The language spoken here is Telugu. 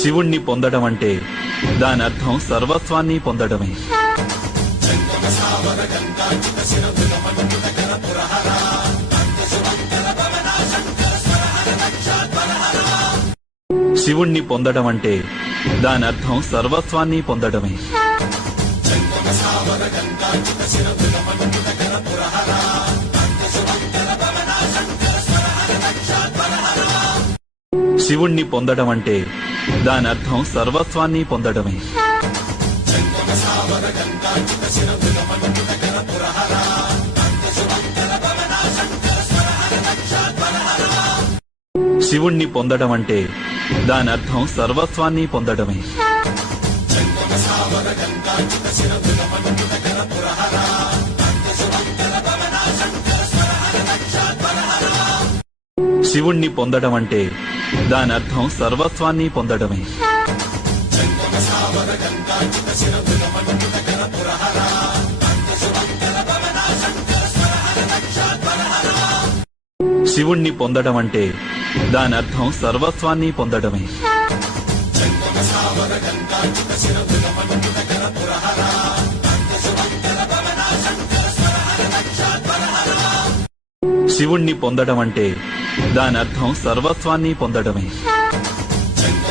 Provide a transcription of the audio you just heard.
శివుణ్ణి పొందడం అంటే దాని అర్థం సర్వస్వాన్ని పొందడమే. శివుణ్ణి పొందడం అంటే దాని అర్థం సర్వస్వాన్ని పొందడమే. శివుణ్ణి పొందడం అంటే దాని అర్థం సర్వస్వాన్ని పొందడమే. శివుణ్ణి పొందడం అంటే దాని అర్థం సర్వస్వాన్ని పొందడమే. శివుణ్ణి పొందడం అంటే దాని అర్థం సర్వస్వాన్ని పొందడమే. శివుణ్ణి పొందడం అంటే దాని అర్థం సర్వస్వాన్ని పొందడమే. శివుణ్ణి పొందడం అంటే దాని అర్థం సర్వస్వాన్ని పొందడమే.